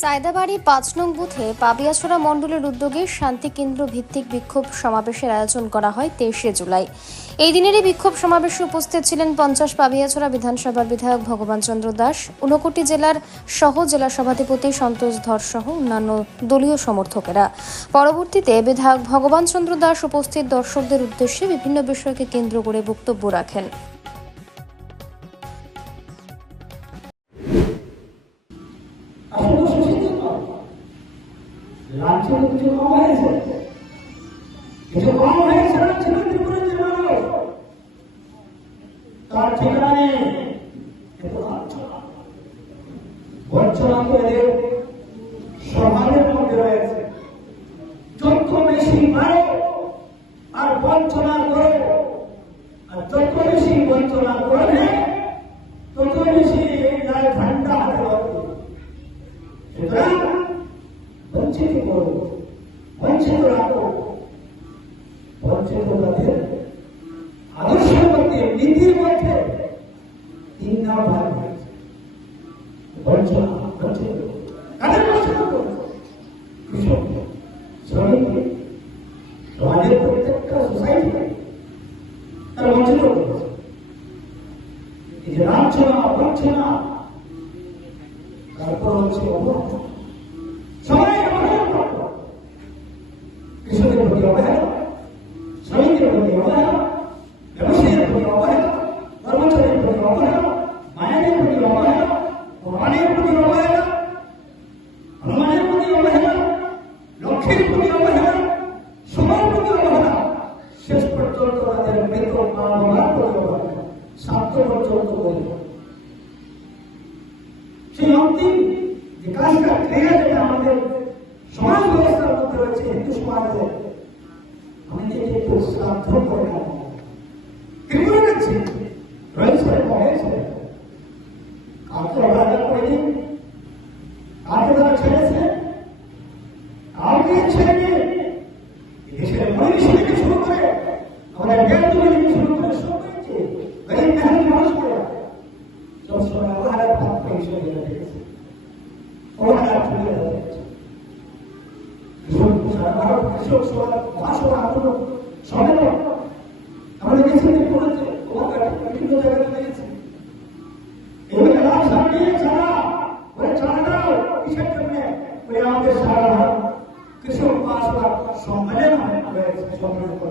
সায়দাবাড়ি পাঁচ নং বুথে পাবিয়াছড়া মণ্ডলের উদ্যোগে শান্তি কেন্দ্র ভিত্তিক বিক্ষোভ সমাবেশের আয়োজন করা হয় তেইশে জুলাই। এই দিনের এই বিক্ষোভ সমাবেশে উপস্থিত ছিলেন পঞ্চাশ পাবিয়াছড়া বিধানসভার বিধায়ক ভগবান চন্দ্র দাস, ঊনকোটি জেলার সহ জেলা সভাধিপতি সন্তোষ ধর সহ অন্যান্য দলীয় সমর্থকেরা। পরবর্তীতে বিধায়ক ভগবান চন্দ্র দাস উপস্থিত দর্শকদের উদ্দেশ্যে বিভিন্ন বিষয়কে কেন্দ্র করে বক্তব্য রাখেন। কিছু কম হয়েছে? কিছু কম হয়েছে লাঞ্ছনা ত্রিপুরের যে মানুষ। তার ঠিকানা লাঞ্ছনা বঞ্চনা তো মধ্যে রয়েছে। যত বেশি মারো আর বঞ্চনা করো। আর যত বেশি বঞ্চনা করবে వంచకులకు వంచకు మధ్య आदर्श मध्य नीति मध्य तीन का भाग वंचना वंचना अरे वंचना को विषय श्रमिक के समाज को का सोसाइटी में अरे वंचना को ये राम चना वंचना कर्पण वंचना বেতন মা বাবার প্রতি অবহেলা স্বার্থ পর্যন্ত বলবে কৃষক সারা ভারত কৃষক সভা মহাসভা আন্দোলন সম্মেলন আমরা দেখেছি যে করেছে ওখানকার বিভিন্ন জায়গায় দেখেছি এবারে লাভ সামনে ছাড়া ওরে ছাড়া দাও কিসের জন্য ওই আমাদের সারা ভারত কৃষক মহাসভা সম্মেলন হয়েছে সম্মেলন করতে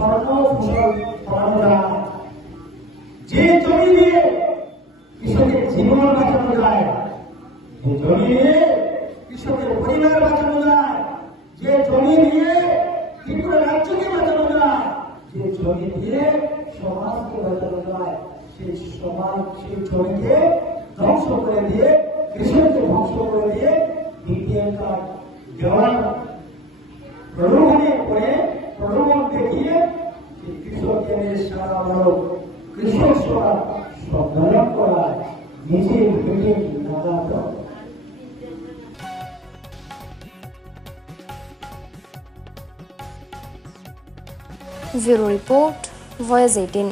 স্বর্ণ ফসল যায় যে জমি দিয়ে কৃষকের জীবন বাঁচানো যায় যে জমি দিয়ে কৃষকের পরিবার বাঁচানো যায় যে জমি দিয়ে ত্রিপুরা রাজ্যকে বাঁচানো যায় যে জমি দিয়ে সমাজকে বাঁচানো যায় সেই সমাজ সেই জমিকে ধ্বংস করে দিয়ে কৃষককে ধ্বংস করে দিয়ে বিপিএল কার্ড দেওয়ার প্রলোভনে করে কৃষক সভা সম্মেলন করা নিজের মিটিং নাগাদ ব্যুরো রিপোর্ট ভয়েস এইটিন